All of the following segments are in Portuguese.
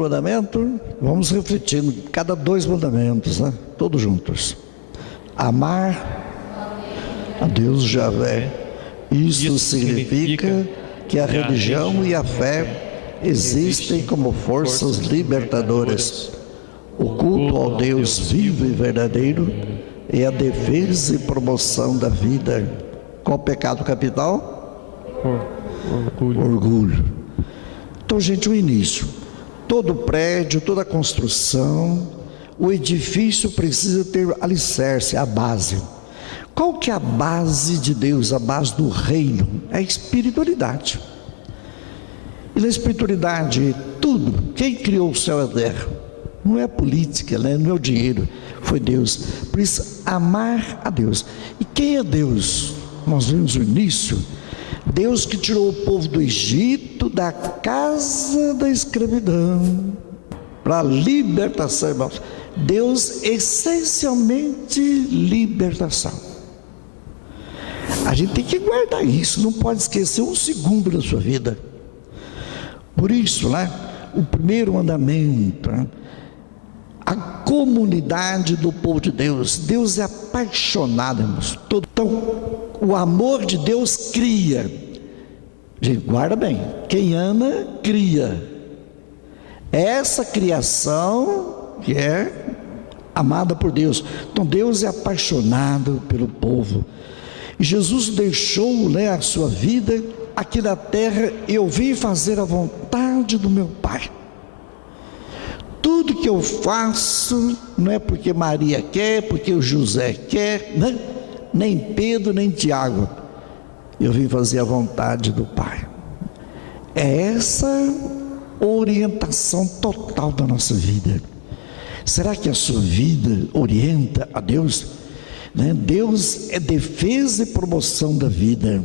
Mandamento, vamos refletindo cada 2 mandamentos, né? Todos juntos. Amar a Deus Javé. Isso significa que a religião e a fé existem como forças libertadoras. O culto ao Deus vivo e verdadeiro é a defesa e promoção da vida. Qual o pecado capital? Orgulho. Então, gente, o início. Todo prédio, toda construção, o edifício precisa ter alicerce, a base. Qual que é a base de Deus, a base do reino? É a espiritualidade. E na espiritualidade, tudo, quem criou o céu e a terra? Não é a política, né? Não é o dinheiro, foi Deus. Por isso, amar a Deus. E quem é Deus? Nós vimos o início. Deus que tirou o povo do Egito, da casa da escravidão, para a libertação, irmãos. Deus essencialmente libertação. A gente tem que guardar isso, não pode esquecer um segundo da sua vida. Por isso, né, o primeiro mandamento, né, a comunidade do povo de Deus. Deus é apaixonado, irmãos. Então, o amor de Deus cria. Gente, guarda bem. Quem ama, cria. Essa criação que é amada por Deus. Então, Deus é apaixonado pelo povo. E Jesus deixou, né, a sua vida aqui na terra. Eu vim fazer a vontade do meu Pai. Tudo que eu faço não é porque Maria quer, porque o José quer, né? Nem Pedro, nem Tiago. Eu vim fazer a vontade do Pai. É essa orientação total da nossa vida. Será que a sua vida orienta a Deus? Né? Deus é defesa e promoção da vida.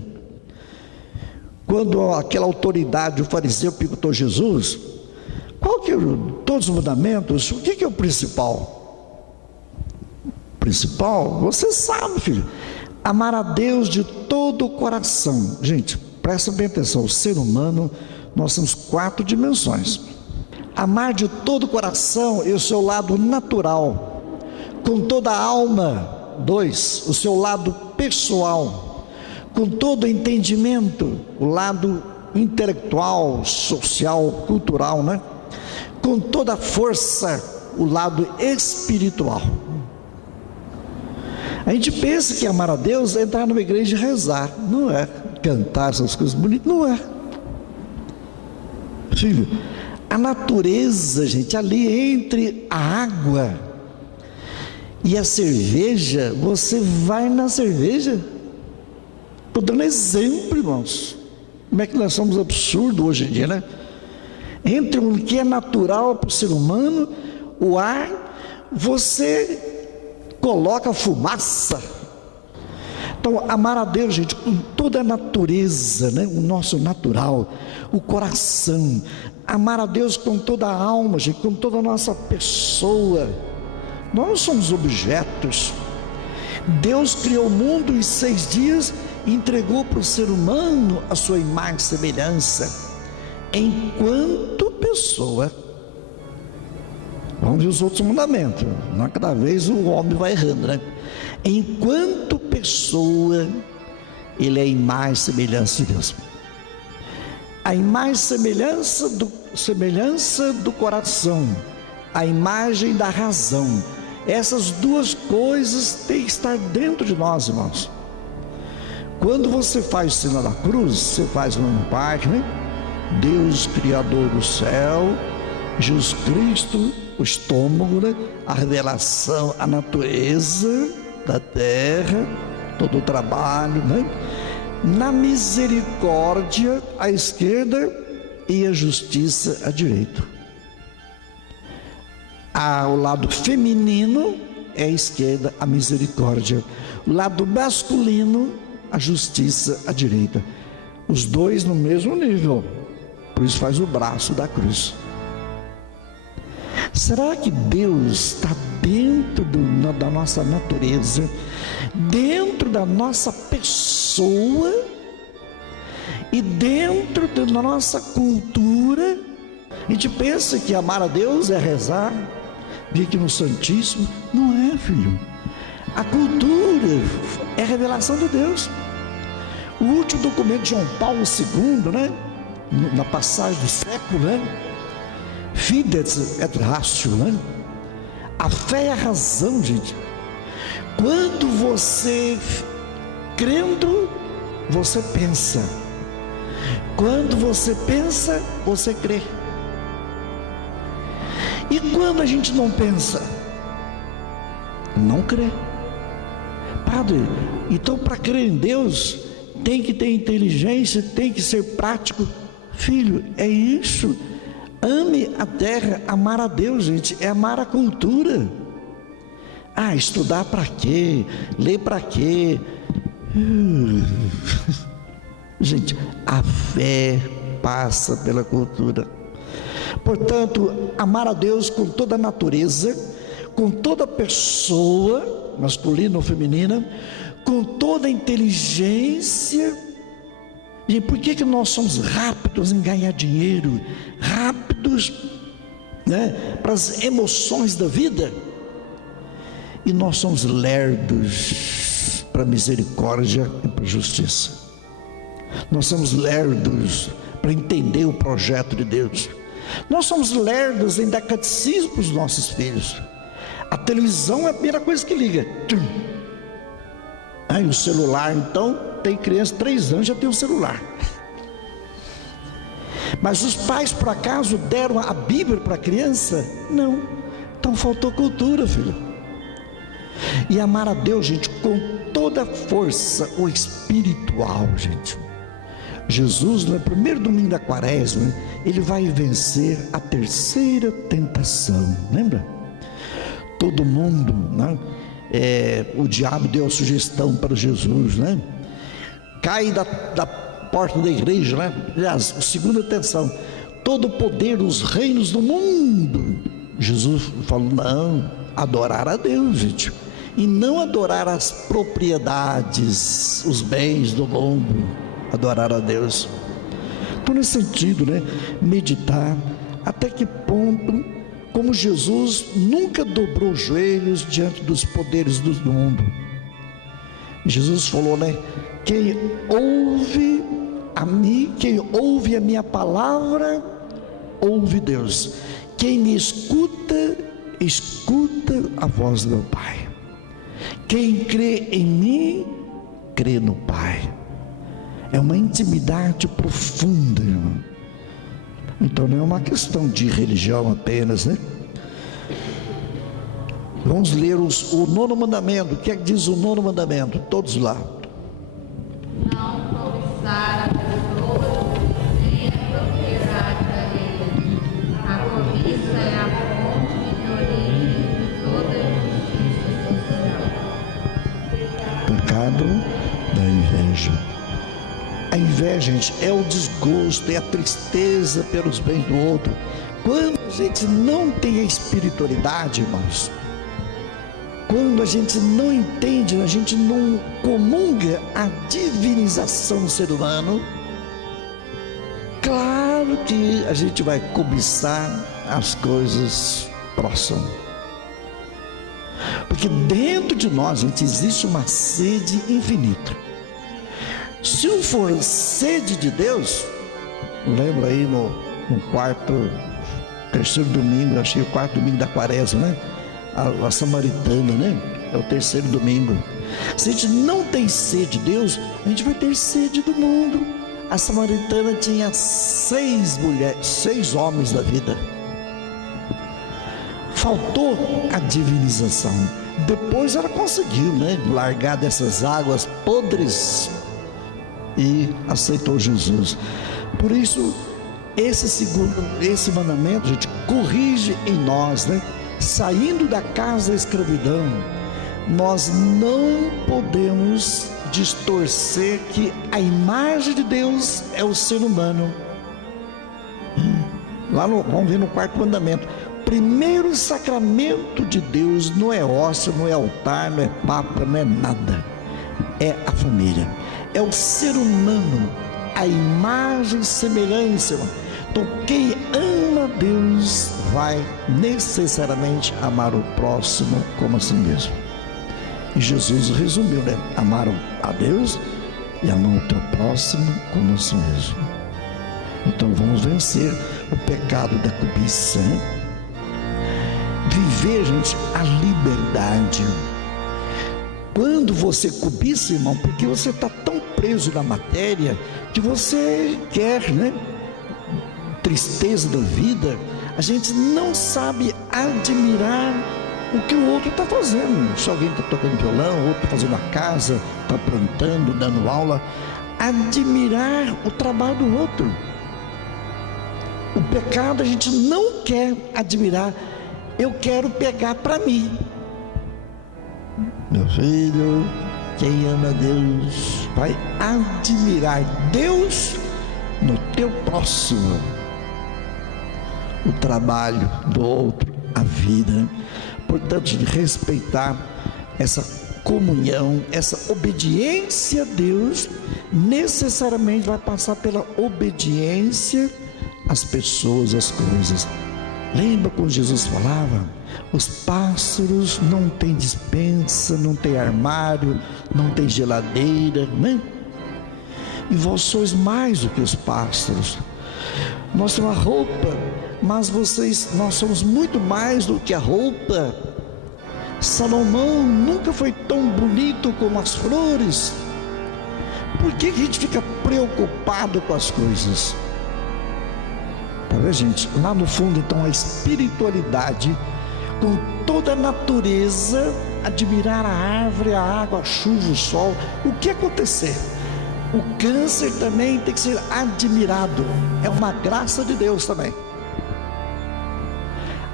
Quando aquela autoridade, o fariseu, perguntou a Jesus: qual que é todos os mandamentos? O que é o principal? Principal? Você sabe, filho. Amar a Deus de todo o coração. Gente, presta bem atenção. O ser humano, nós temos 4 dimensões. Amar de todo o coração é o seu lado natural. Com toda a alma. 2, o seu lado pessoal. Com todo o entendimento, o lado intelectual, social, cultural, né? Com toda a força, o lado espiritual. A gente pensa que amar a Deus é entrar numa igreja e rezar. Não é. Cantar essas coisas bonitas, não é. Filho, a natureza, gente, ali entre a água e a cerveja, você vai na cerveja. Estou dando exemplo, irmãos. Como é que nós somos absurdos hoje em dia, né? Entre o que é natural para o ser humano, o ar, você coloca fumaça. Então, amar a Deus, gente, com toda a natureza, né? O nosso natural, o coração. Amar a Deus com toda a alma, gente, com toda a nossa pessoa. Nós não somos objetos. Deus criou o mundo em 6 dias e entregou para o ser humano a sua imagem e semelhança. Enquanto pessoa. Vamos ver os outros mandamentos. Não é cada vez o homem vai errando, né? Enquanto pessoa, ele é a imagem e semelhança de Deus. A imagem e semelhança do coração, a imagem da razão. Essas 2 coisas têm que estar dentro de nós, irmãos. Quando você faz o sinal da cruz, você faz um Pai, né? Deus, Criador do céu, Jesus Cristo, o estômago, né? A revelação, a natureza da terra, todo o trabalho, né? Na misericórdia à esquerda e a justiça à direita. O lado feminino é a esquerda, a misericórdia. O lado masculino, a justiça à direita. Os 2 no mesmo nível. Por isso faz o braço da cruz. Será que Deus está dentro da nossa natureza, dentro da nossa pessoa e dentro da nossa cultura? A gente pensa que amar a Deus é rezar, vir aqui no Santíssimo. Não é, filho. A cultura é a revelação de Deus. O último documento de João Paulo II, né? Na passagem do século, né? Fides et ratio, né? A fé é a razão, gente. Quando você crendo, você pensa. Quando você pensa, você crê. E quando a gente não pensa, não crê. Padre, então para crer em Deus tem que ter inteligência, tem que ser prático. Filho, é isso. Ame a terra. Amar a Deus, gente, é amar a cultura. Estudar para quê? Ler para quê? Gente, a fé passa pela cultura. Portanto, amar a Deus com toda a natureza, com toda a pessoa, masculina ou feminina, com toda a inteligência. E por que nós somos rápidos em ganhar dinheiro, rápidos, né, para as emoções da vida, e nós somos lerdos para a misericórdia e para a justiça? Nós somos lerdos para entender o projeto de Deus. Nós somos lerdos em dar catecismo para os nossos filhos. A televisão é a primeira coisa que liga. Aí o celular, então, tem criança de 3 anos, já tem um celular. Mas os pais, por acaso, deram a Bíblia para a criança? Não. Então faltou cultura, filho. E amar a Deus, gente, com toda a força, o espiritual, gente. Jesus, no primeiro domingo da quaresma, ele vai vencer a terceira tentação, lembra? Todo mundo, né? O diabo deu a sugestão para Jesus, né? Cai da porta da igreja, né? Aliás, a segunda tentação: todo o poder dos reinos do mundo. Jesus falou: não, adorar a Deus, gente, e não adorar as propriedades, os bens do mundo. Adorar a Deus. Então, nesse sentido, né? Meditar até que ponto, como Jesus nunca dobrou os joelhos diante dos poderes do mundo. Jesus falou, né? Quem ouve a mim, quem ouve a minha palavra, ouve Deus. Quem me escuta, escuta a voz do meu Pai. Quem crê em mim, crê no Pai. É uma intimidade profunda, irmão. Então não é uma questão de religião apenas, né? Vamos ler o 9º mandamento. O que é que diz o 9º mandamento? Todos lá. Não cobiçar a pessoa, nem a propriedade alheia. A cobiça é a fonte e origem de toda injustiça social. Pecado da inveja. A inveja, gente, é o desgosto, é a tristeza pelos bens do outro. Quando a gente não tem a espiritualidade, irmãos, quando a gente não entende, a gente não comunga a divinização do ser humano, claro que a gente vai cobiçar as coisas próximas. Porque dentro de nós, gente, existe uma sede infinita. Se não for sede de Deus, lembra aí no terceiro domingo, achei o 4º domingo da quaresma, né? A samaritana, né? É o 3º domingo. Se a gente não tem sede de Deus, a gente vai ter sede do mundo. A samaritana tinha 6 homens da vida. Faltou a divinização. Depois ela conseguiu, né? Largar dessas águas podres e aceitou Jesus. Por isso, esse mandamento, gente, corrige em nós, né? Saindo da casa da escravidão, nós não podemos distorcer que a imagem de Deus é o ser humano. Vamos ver no 4º mandamento. Primeiro sacramento de Deus não é hóstia, não é altar, não é papa, não é nada. É a família. É o ser humano, a imagem e semelhança. Então, quem ama Deus vai necessariamente amar o próximo como a si mesmo. E Jesus resumiu, né? Amar a Deus e amar o teu próximo como a si mesmo. Então vamos vencer o pecado da cobiça, né? Viver, gente, a liberdade. Quando você cobiça, irmão, porque você está tão preso na matéria que você quer, né? Tristeza da vida, a gente não sabe admirar o que o outro está fazendo. Se alguém está tocando violão, o outro está fazendo a casa, está plantando, dando aula, admirar o trabalho do outro. O pecado a gente não quer admirar, eu quero pegar para mim. Meu filho, quem ama Deus vai admirar Deus no teu próximo, o trabalho do outro, a vida. Portanto, de respeitar essa comunhão, essa obediência a Deus, necessariamente vai passar pela obediência às pessoas, às coisas. Lembra quando Jesus falava? Os pássaros não têm despensa, não têm armário, não têm geladeira, né? E vós sois mais do que os pássaros. Nós temos a roupa, mas nós somos muito mais do que a roupa. Salomão nunca foi tão bonito como as flores. Por que a gente fica preocupado com as coisas? Tá vendo, gente? Lá no fundo, então, a espiritualidade, com toda a natureza, admirar a árvore, a água, a chuva, o sol. O que acontecer? O câncer também tem que ser admirado. É uma graça de Deus também.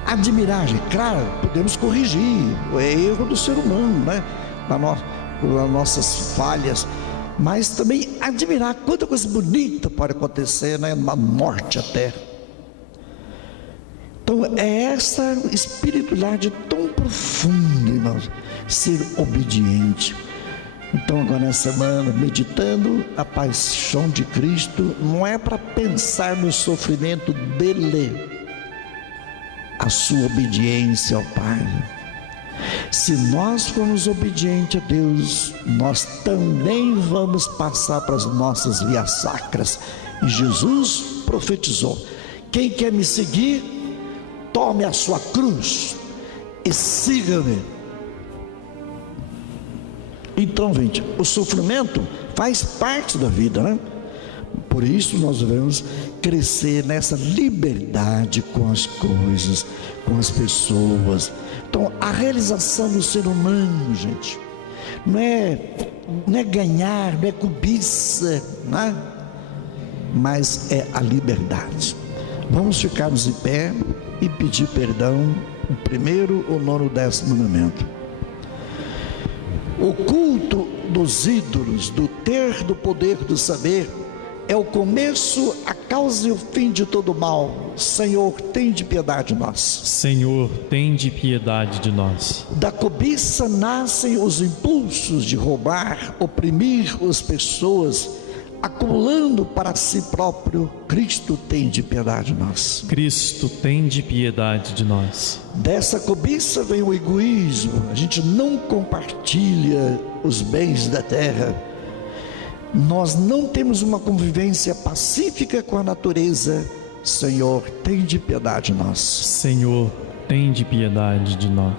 Admirar, gente, claro, podemos corrigir o erro do ser humano, né? Das nossas falhas, mas também admirar quanta coisa bonita pode acontecer, né? Uma morte até. Então é essa espiritualidade tão profunda, irmãos, ser obediente. Então agora nessa semana, meditando a paixão de Cristo, não é para pensar no sofrimento dele, a sua obediência ao Pai. Se nós formos obedientes a Deus, nós também vamos passar para as nossas vias sacras. E Jesus profetizou: quem quer me seguir, tome a sua cruz e siga-me. Então, gente, o sofrimento faz parte da vida, né? Por isso nós devemos crescer nessa liberdade com as coisas, com as pessoas. Então, a realização do ser humano, gente, não é ganhar, não é cobiça, né? Mas é a liberdade. Vamos ficarmos em pé e pedir perdão, o primeiro, o nono, 10º mandamento. O culto dos ídolos, do ter, do poder, do saber, é o começo, a causa e o fim de todo mal. Senhor, tende piedade de nós. Senhor, tende piedade de nós. Da cobiça nascem os impulsos de roubar, oprimir as pessoas, acumulando para si próprio. Cristo, tende piedade de nós. Cristo, tende piedade de nós. Dessa cobiça vem o egoísmo. A gente não compartilha os bens da terra. Nós não temos uma convivência pacífica com a natureza. Senhor, tende piedade de nós. Senhor, tende piedade de nós.